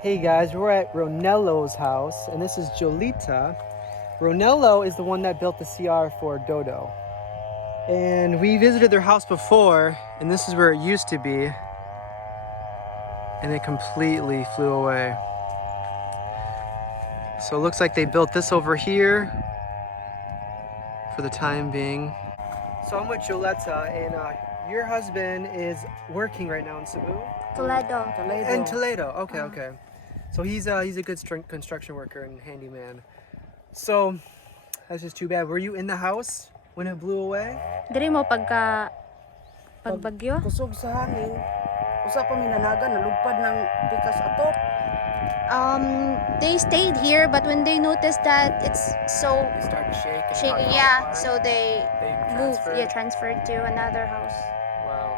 Hey guys, we're at Ronello's house, and this is Jolita. Ronello is the one that built the CR for Dodo. And we visited their house before, and this is where it used to be. And it completely flew away. So it looks like they built this over here for the time being. So I'm with Joleta, and your husband is working right now in Cebu? Toledo. In Toledo. Okay. So he's a good construction worker and handyman. So that's just too bad. Were you in the house when it blew away? Diri mo pagbagyo? Kusog sa hangin. Usa pa minanagan nalugpad ng pikas atop. They stayed here, but when they noticed that it's so It started to shake. shaky, so they moved, transferred to another house. Wow.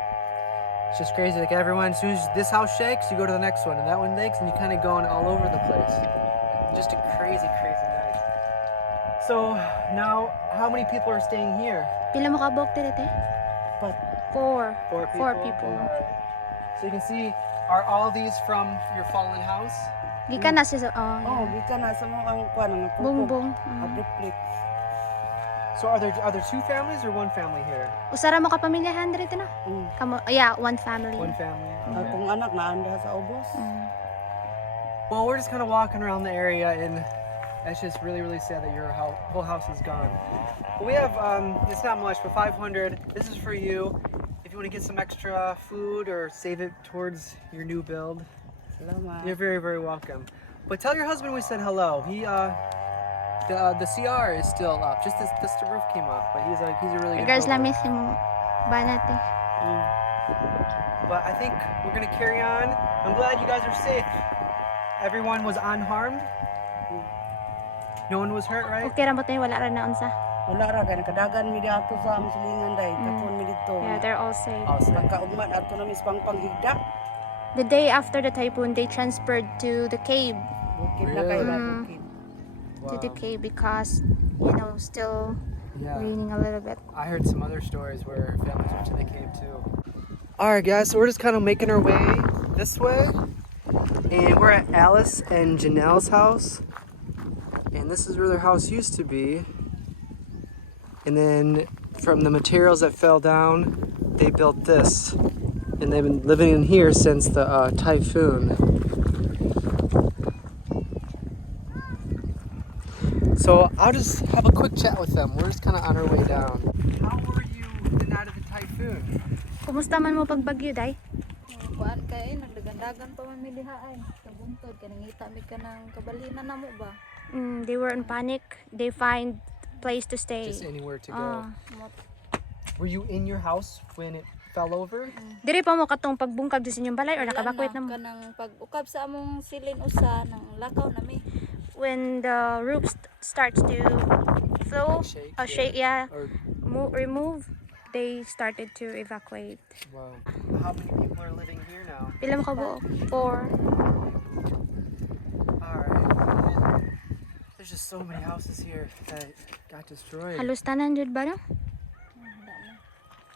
It's just crazy. Like everyone, as soon as this house shakes, you go to the next one, and that one shakes, and you kind of going all over the place. Just a crazy night. So now, how many people are staying here? Pila mo ka buok dito? Pat. Four people. So you can see, are all these from your fallen house? Gikan na siya Gikan na sa mo ang kuan ng Bongbong. Aduplik. So are there two families or one family here? Usara mo ka pamilyahan dito na? Kamo, one family. One family. Akong anak naanda sa ubos. Well, we're just kind of walking around the area, and it's just really sad that your whole house is gone. But we have, it's not much, but 500. This is for you. If you want to get some extra food or save it towards your new build, Salamat. you're very welcome. But tell your husband we said hello. He, the CR is still up. Just the roof came off, but he's a really good Regards builder. lang miss mo banate. But I think we're gonna carry on. I'm glad you guys are safe. Everyone was unharmed. No one was hurt, right? Okay ra mo tayo, wala ra na unsa. Wala ra gan kadagan mi diato sa amsilingan day. Tapon mi dito. Yeah, they're all safe. Pagkaugman ato na mis pangpanghigda. The day after the typhoon, they transferred to the cave. Bukid na kay bukid. To the cave because still Yeah. raining a little bit. I heard some other stories where families went to the cave too. Alright guys, so we're just kind of making our way this way. And we're at Alice and Janelle's house. And this is where their house used to be. And then from the materials that fell down, they built this. And they've been living in here since the typhoon. So I'll just have a quick chat with them. We're just kind of on our way down. How were you the night of the typhoon? Kumusta man mo pagbagyo, day? Kuan kay nagdagandagan pa man mi diha ay sa bungtod kanangita mi kanang kabalina namo ba. They were in panic. They find place to stay. Just anywhere to go. Mot Were you in your house when it fell over? Diri pa mo katong pagbungkag sa inyong balay or nakabakwit na mo? kanang pag-ukab sa among silin usa nang lakaw na mi. When the roof starts to flow, shake, Or remove, they started to evacuate. wow. How many people are living here now? Pila mo ka buok? 4. Alright. There's just so many houses here that got destroyed. Halos tanan jud ba no?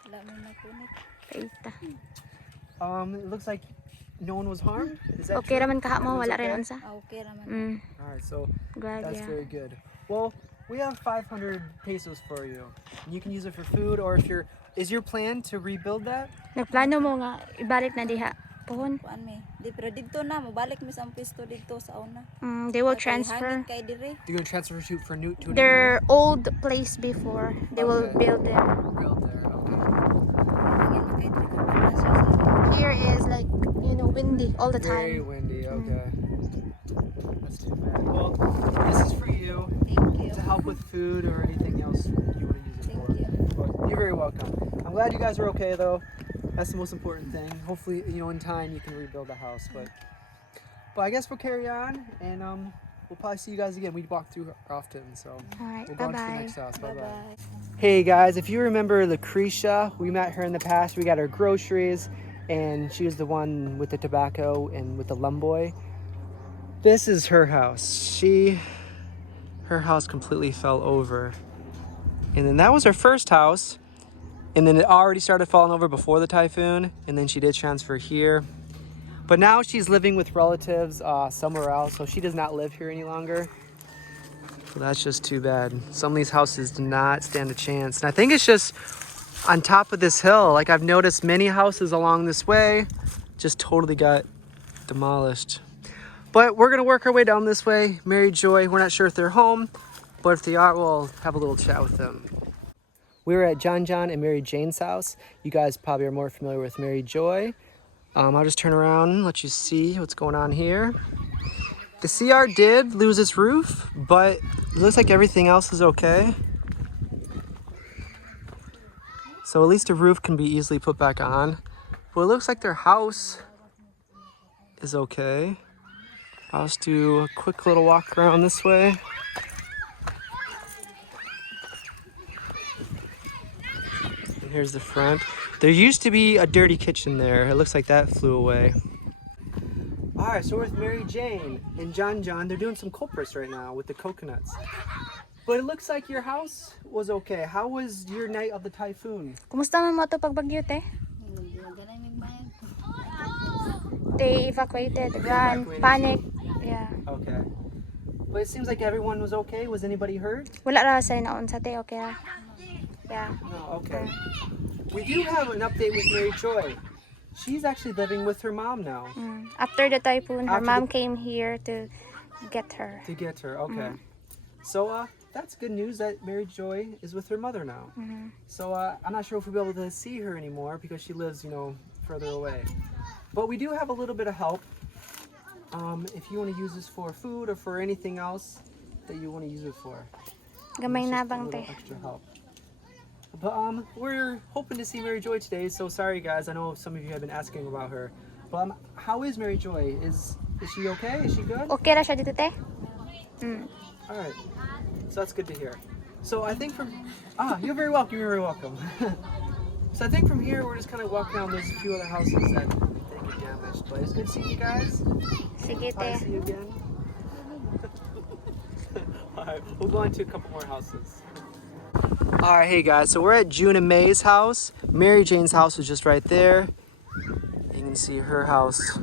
Wala man nakunit. Kaita. It looks like no one was harmed. Is that Okay true? raman kaha mo, Everyone's wala okay? rin unsa. Okay ra man. Alright, so Glad, that's yeah. very good. Well, we have 500 pesos for you. You can use it for food, or if is your plan to rebuild that? Nagplano mo nga ibalik na diha. Pohon. Kuan mi. Di pero didto na mobalik mi sa pwesto didto sa una. They will Kay transfer hangin kay diri. You're gonna transfer to a new their old place before. They will Okay. build there. build there. Okay. Hangin man kay diri kun banda sa Here is like, windy all the Very time. windy. Okay. That's too bad. Well, this is for you Thank you. to help with food or anything else you want to use it for. Thank you. But you're very welcome. I'm glad you guys are okay though. That's the most important thing. Hopefully, in time you can rebuild the house. But I guess we'll carry on, and we'll probably see you guys again. We walk through often, so Alright, we'll go on to the bye-bye. next house. Bye bye. Bye. Hey guys, if you remember Lakrisha, we met her in the past. We got her groceries, and she was the one with the tobacco and with the lumboy. This is her house. Her house completely fell over. And then that was her first house. And then it already started falling over before the typhoon. And then she did transfer here. But now she's living with relatives somewhere else, so she does not live here any longer. So that's just too bad. Some of these houses do not stand a chance. And I think it's just on top of this hill. Like I've noticed many houses along this way just totally got demolished. But we're gonna work our way down this way. Mary Joy, we're not sure if they're home, but if they are, we'll have a little chat with them. We were at John and Mary Jane's house. You guys probably are more familiar with Mary Joy. I'll just turn around and let you see what's going on here. The CR did lose its roof, but it looks like everything else is okay. So at least the roof can be easily put back on. But it looks like their house is okay. I'll just do a quick little walk around this way. And here's the front. There used to be a dirty kitchen there. It looks like that flew away. All right, so we're with Mary Jane and John. They're doing some culprits right now with the coconuts. But it looks like your house was okay. How was your night of the typhoon? Kumusta man mo to pagbagyo, te? They evacuated, ran, panic. Yeah. Okay. But it seems like everyone was okay. Was anybody hurt? Wala ra say naon sa te, okay ra. Yeah. No, okay. We do have an update with Mary Joy. She's actually living with her mom now. After the typhoon, her After mom the- came here to get her. To get her, okay. So that's good news that Mary Joy is with her mother now. So I'm not sure if we'll be able to see her anymore because she lives, you know, further away. But we do have a little bit of help. If you want to use this for food or for anything else that you want to use it for. Gamay It's na just a bang, little te? extra help. But we're hoping to see Mary Joy today, so sorry guys, I know some of you have been asking about her. But how is Mary Joy? Is she okay? Is she good? Okay ra siya dito, te? All right, so that's good to hear. So I think you're very welcome. You're very welcome. So I think from here we're just kind of walking down. There's a few other houses that they get damaged, but it's good seeing you guys. Sige, Glad to te. see you again. All right, we'll go into a couple more houses. All right, hey guys, so we're at June and Mae's house. Mary Jane's house was just right there. You can see her house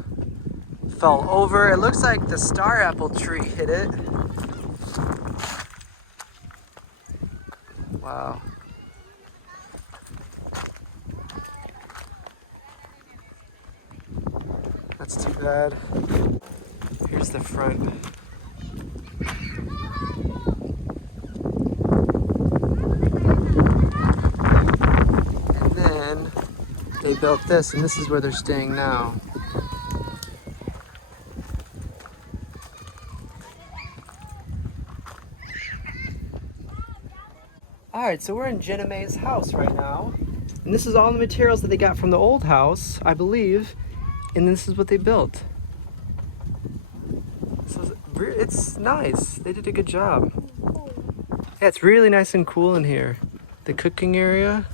fell over. It looks like the star apple tree hit it. Wow. That's too bad. Here's the front. And then they built this, and this is where they're staying now. Alright, so we're in Jaya Mae's house right now. And this is all the materials that they got from the old house, I believe. And this is what they built. So it's nice. They did a good job. Yeah, it's really nice and cool in here. The cooking area.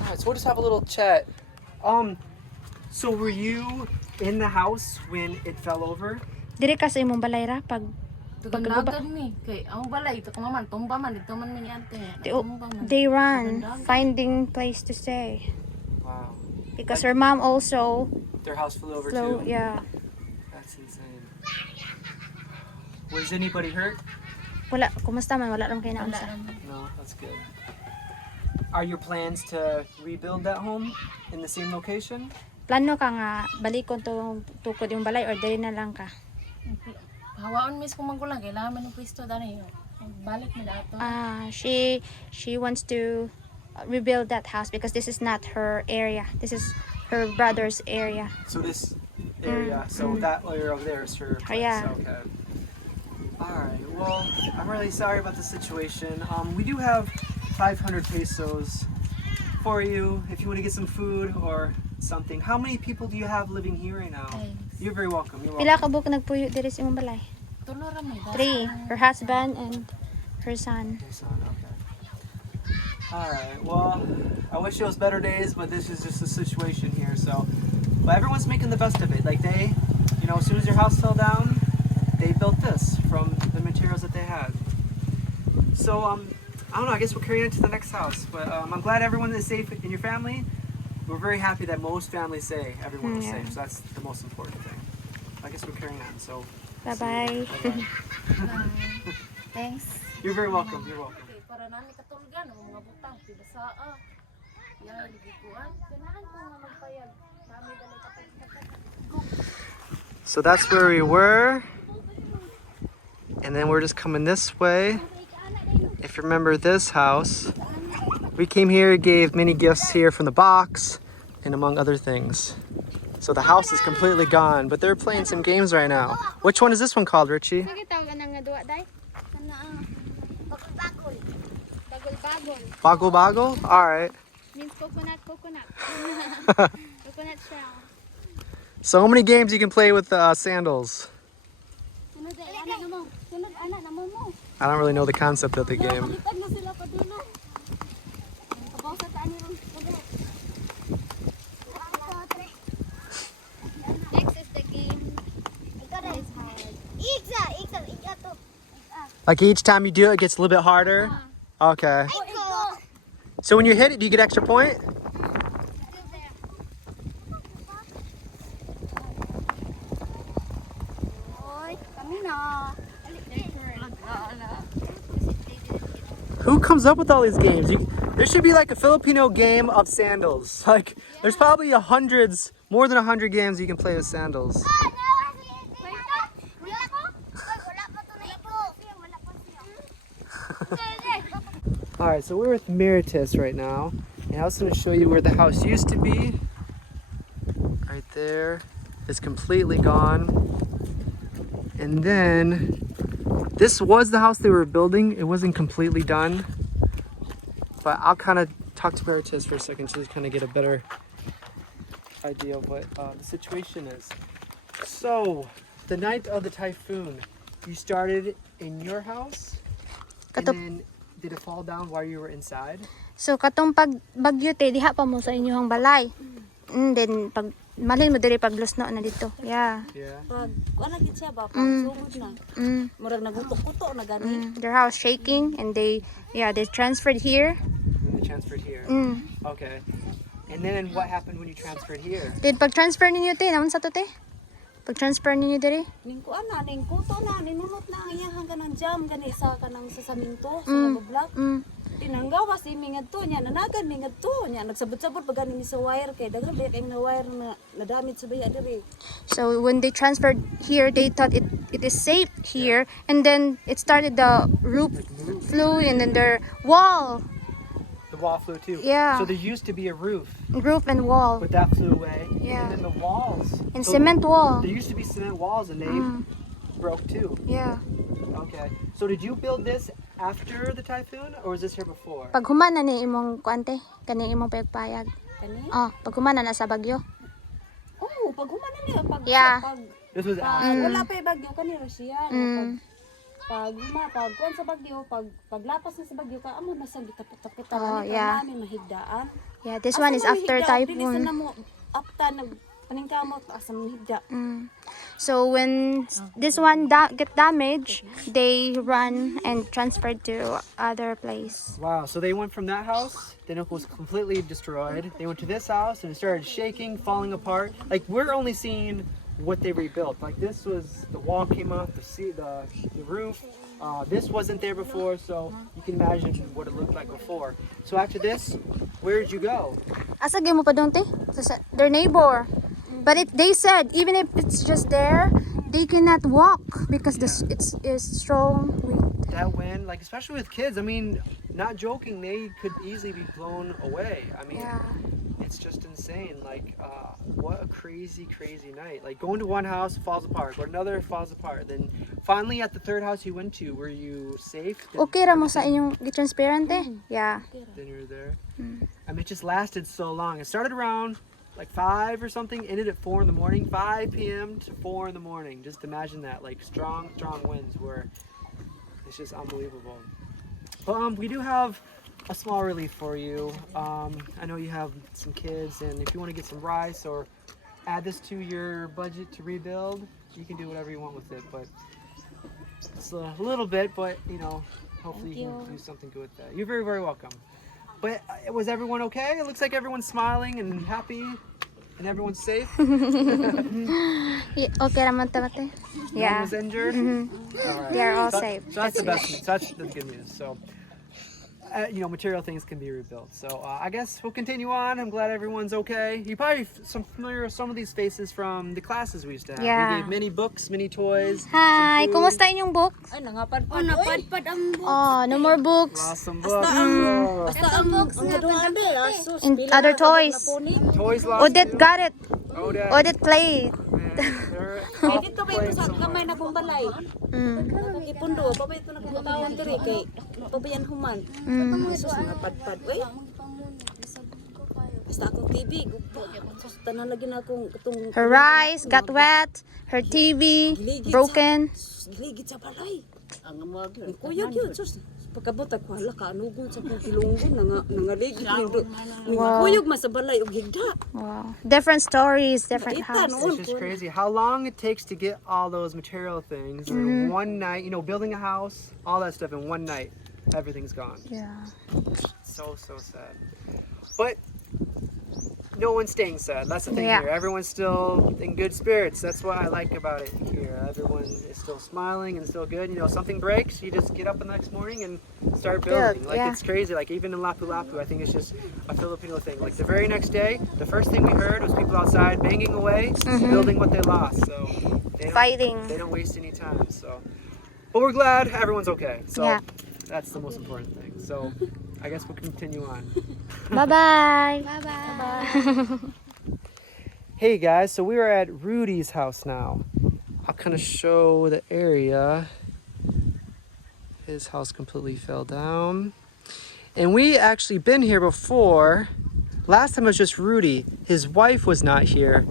Alright, so we'll just have a little chat. So were you in the house when it fell over? Dire ka sa imong balay ra pag Tugandagan mi. Kay ang balay ito kung man tumba man dito man mi ate. Tumba man. they run finding place to stay Wow. because her mom also Their house flew over flew. too? Yeah. That's insane. Was anybody hurt? Wala, kumusta man, wala ram kay Wala naunsa. naman. No, that's good. Are your plans to rebuild that home in the same location? Plano ka nga balikon to tukod yung balay or dili na lang ka? Hawaon mis kung magulang kailangan man ng pwesto dani. Balik mi dato. She wants to rebuild that house because this is not her area. This is her brother's area. So this area, so that area over there is her place. Yeah. Okay. Alright, well, I'm really sorry about the situation. We do have 500 pesos for you if you want to get some food or something. How many people do you have living here right now? Thanks. You're very welcome. You're Pila welcome. ka buok nagpuyo diri sa imong balay? Tulo ra mi. 3. Her husband and her son. Your son, okay. Alright, well, I wish it was better days, but this is just the situation here, so. But everyone's making the best of it. Like they, you know, as soon as your house fell down, they built this from the materials that they had. So, I don't know, I guess we'll carry on to the next house. But I'm glad everyone is safe in your family. We're very happy that most families say everyone is Yeah. safe. So that's the most important thing. I guess we're carrying on. So Bye-bye. Bye-bye. Thanks. You're very welcome. You're welcome. Okay, para nani katulgan ang mga butang pidasaa. Yan gikuan. Ganahan ko nga magpayag. Dami dali ka. So that's where we were. And then we're just coming this way. If you remember this house, we came here, gave many gifts here from the box, and among other things. So the house is completely gone, but they're playing some games right now. Which one is this one called, Richie? Bagel Bagel? Alright. Means coconut. Coconut shell. So many games you can play with sandals. I don't really know the concept of the game. Next is the game. It's hard. Like each time you do it, it gets a little bit harder? Okay. So when you hit it, do you get extra point? Who comes up with all these games? There should be like a Filipino game of sandals. Like, there's probably more than 100 games you can play with sandals. Alright, so we're with Meretis right now. And I was going to show you where the house used to be. Right there. It's completely gone. And then this was the house they were building. It wasn't completely done. But I'll kind of talk to Meretis for a second to just kind of get a better idea of what the situation is. So, the night of the typhoon, you started in your house? And then did it fall down while you were inside? So katong pag bagyo te diha pa mo sa inyong balay. And then pag malin mo diri pag lusno na dito. Yeah. Yeah. Pag wala gid siya ba pag sumod na. Murag nagutok-kutok na gani. Their house shaking and they transferred here. And they transferred here. Okay. And then what happened when you transferred here? Then pag transfer ninyo te, naman sa to te? Pag transfer ninyo diri? Ning kuan na, ning kuto na, ninunot na ang iyang kanang jam gani sa kanang sa saminto, sa nabablock. Tinanggawa si mingad to nya, nanagan mingad to nya, nagsabot-sabot pag ganing sa wire kay daghan ba kay na wire na nadamit sa baya diri. So when they transferred here, they thought it is safe here, and then it started the roof flew and then their wall. The wall flew too. Yeah. So there used to be a roof, And wall. but that flew away. Yeah. And then the walls. And So cement wall. There used to be cement walls and they broke too. Yeah. Okay. So did you build this after the typhoon or was this here before? Pag humana ni imong kuante, kani imong payag-payag. Kani? Pag humana na sa bagyo. Oh, pag humana niya pag Yeah. pag This was pag after. wala pa bagyo kanira siya. Pag kuan sa bagyo, paglapas na sa bagyo ka amo na sa gitapot-tapotan yeah. namin mahigdaan. Yeah, this one is after Dili sa typhoon. namo apta nag paningkamot asa mahigda. So when this one get damaged, they run and transferred to other place. Wow. So they went from that house, then it was completely destroyed. They went to this house and it started shaking, falling apart. Like we're only seeing what they rebuilt. Like this was, the wall came off, the roof. This wasn't there before, so you can imagine what it looked like before. So after this, where did you go? Asa gyud mo pa dong te? Their neighbor. But they said even if it's just there, they cannot walk because it is strong wind. That wind, like especially with kids, I mean, not joking, they could easily be blown away. I mean, it's just insane. Like, what a crazy night. Like going to one house falls apart, but another falls apart. Then finally at the third house you went to, were you safe? Okay ra mo sa inyong transparente? Yeah. Then you were there. I mean, it just lasted so long. It started around like 5 or something, ended at 4 in the morning, 5 p.m. to 4 in the morning. Just imagine that, like strong winds were, it's just unbelievable. But we do have a small relief for you. I know you have some kids, and if you want to get some rice or add this to your budget to rebuild, you can do whatever you want with it. But it's a little bit, but you know, hopefully you can do something good with that. You're very, very welcome. But was everyone okay? It looks like everyone's smiling and happy and everyone's safe. Okay naman tamate. No one Yeah. was injured. All right. They are all So- safe. So that's the best news. That's the good news. So, you know, material things can be rebuilt. So I guess we'll continue on. I'm glad everyone's okay. You probably familiar with some of these faces from the classes we used to have. Yeah. We gave many books, many toys. Hi, some food. kumusta inyong book? Ay, nangapadpad. Napadpad ang book. Oh, no more books. Lost some books. Basta ang kaduhan be, asus. And pila other na sa toys. napunin. Toys lost. Odette too. got it. Odette. Odette played. Man, they're Ay, off dito ba playing ito sa somewhere. kamay na bumbalay? Nakipundo, pa ba ito nagpapawang diri kay pabayan human. Asus, nangapadpad. Uy, basta akong TV, gugpo. Asus, tanan lagi na akong katong... Her rice got wet. Her TV broken. Ligid sa balay. Kuyog yun, sus. Pagkabot ako, hala ka, anugol sa kong kilunggon, nangaligid nindo. Kuyog mas sa balay, og higda. Wow. Different stories, different Kita houses. noon. It's just crazy how long it takes to get all those material things in one night. You know, building a house, all that stuff in one night. Everything's gone. Yeah. So sad. But no one's staying sad. That's the thing Yeah. here. Everyone's still in good spirits. That's what I like about it here. Everyone is still smiling and still good. You know, something breaks, you just get up the next morning and start building. Like yeah. it's crazy. Like even in Lapu-Lapu, I think it's just a Filipino thing. Like the very next day, the first thing we heard was people outside banging away, building what they lost. So they don't, Fighting. They don't waste any time. So, but we're glad everyone's okay. So Yeah. that's the most important thing. So I guess we'll continue on. Bye-bye. Bye-bye. Hey guys, so we are at Rudy's house now. I'll kind of show the area. His house completely fell down. And we actually been here before. Last time it was just Rudy. His wife was not here.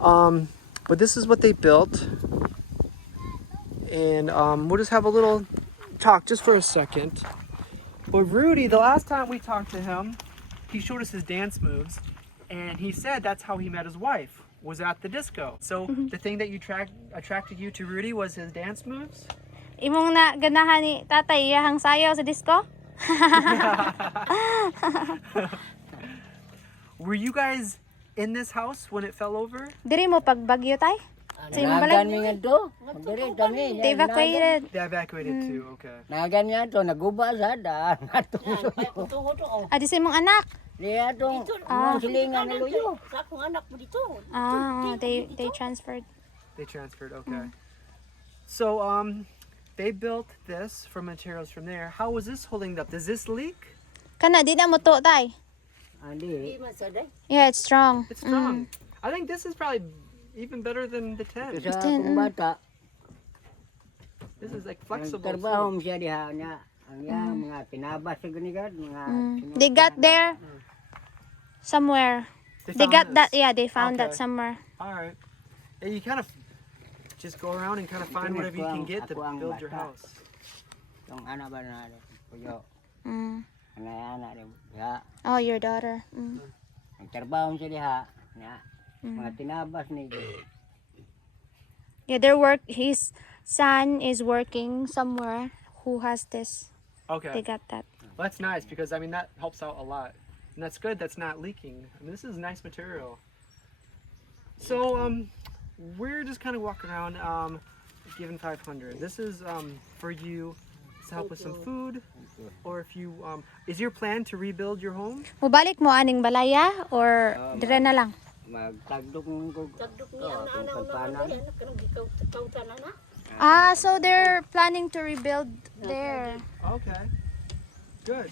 But this is what they built. And we'll just have a little talk just for a second. But Rudy, the last time we talked to him, he showed us his dance moves. And he said that's how he met his wife, was at the disco. So the thing that you attracted you to Rudy was his dance moves? Imong na ganahan ni tatay iyahang sayaw sa disco? Were you guys in this house when it fell over? Diri mo pagbagyo tay? Sa imong balay? Nagan mi nga to. Diri kami. They evacuated. They evacuated too, okay. Nagan mi to naguba sa da. Adi sa imong anak? Diya tong mga silingan na luyo. Ah, they transferred. They transferred, okay. So they built this from materials from there. How was this holding up? Does this leak? Kana di na mo to tay. Andi. Yeah, it's strong. It's strong. I think this is probably even better than the tent. Sa akong bata. This is like flexible. Trabaho mo siya diha niya. Ang yang mga tinabas sa ganigad. Mga They got there somewhere. They found got this. that. Yeah, they found that Okay. somewhere. All right. Yeah, you kind of just go around and kind of find whatever you can get to build your house. Tong ana ba na kuyo. Mm. Ana diha. Oh, your daughter. Ang trabaho mo siya diha. Niya. Mga tinabas ni. Yeah, his son is working somewhere who has this. Okay. They got that. Well, that's nice because I mean that helps out a lot, and that's good. That's not leaking. I mean, this is nice material. So we're just kind of walking around, giving 500. This is for you to help with some food, or if you is your plan to rebuild your home? Mubalik mo aning balaya or dire na lang? Magtagdok ko. Tagdok niya na. Ah, so they're planning to rebuild there. Okay, good.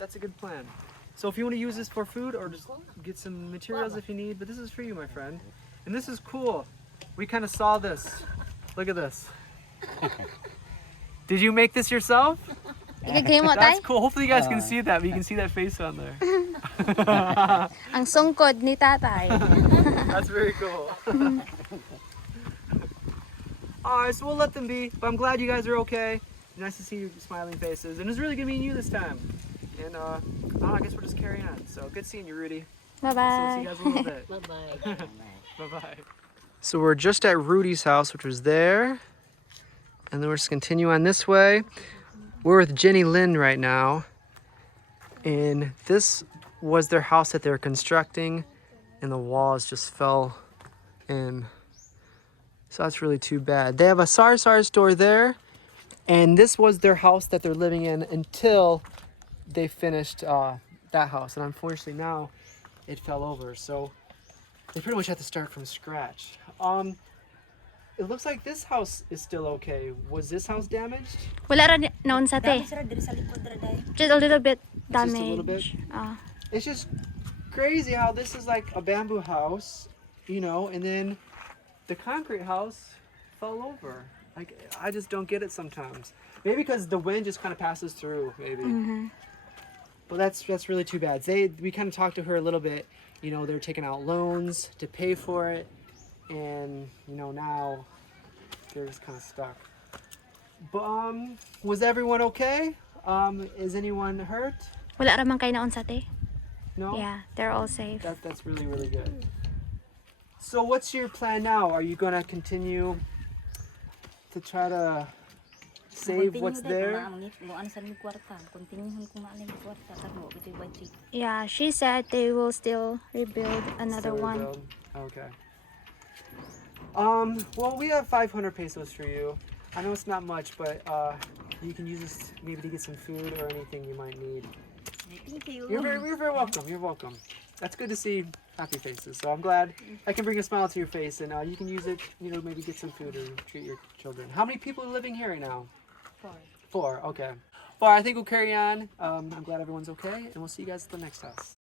That's a good plan. So if you want to use this for food or just get some materials if you need, but this is for you, my friend. And this is cool. We kind of saw this. Look at this. Did you make this yourself? Igagay mo tay? That's cool. Hopefully you guys can see that, but you can see that face on there. Ang sungkod ni tatay. That's very cool. Alright, so we'll let them be. But I'm glad you guys are okay. Nice to see your smiling faces. And it's really good meeting you this time. And I guess we're just carrying on. So good seeing you, Rudy. So we'll see Bye-bye. you guys in a little bit. Bye-bye. So we're just at Rudy's house, which was there. And then we're just continue on this way. We're with Jenny Lynn right now. And this was their house that they were constructing. And the walls just fell in. So that's really too bad. They have a SAR store there. And this was their house that they're living in until they finished that house. And unfortunately now it fell over. So they pretty much had to start from scratch. It looks like this house is still okay. Was this house damaged? Wala ra naon sa te. Dami sila diri sa likod ra day. Just a little bit Just a little bit? damage. It's just crazy how this is like a bamboo house, you know, and then the concrete house fell over. Like, I just don't get it sometimes. Maybe because the wind just kind of passes through, maybe. But that's really too bad. We kind of talked to her a little bit. You know, they're taking out loans to pay for it, and you know now they're just kind of stuck. But was everyone okay? Is anyone hurt? Wala ra man kay naon sa te. No. Yeah, they're all safe. That's really good. So what's your plan now? Are you gonna continue to try to save what's there? Yeah, she said they will still rebuild another So one. rebuild. Okay. Well, we have 500 pesos for you. I know it's not much, but you can use this maybe to get some food or anything you might need. Thank you. You're very welcome. You're welcome. That's good to see happy faces. So I'm glad I can bring a smile to your face, and you can use it, you know, maybe get some food or treat your children. How many people are living here right now? 4. 4. Okay. Well, I think we'll carry on. I'm glad everyone's okay, and we'll see you guys at the next house.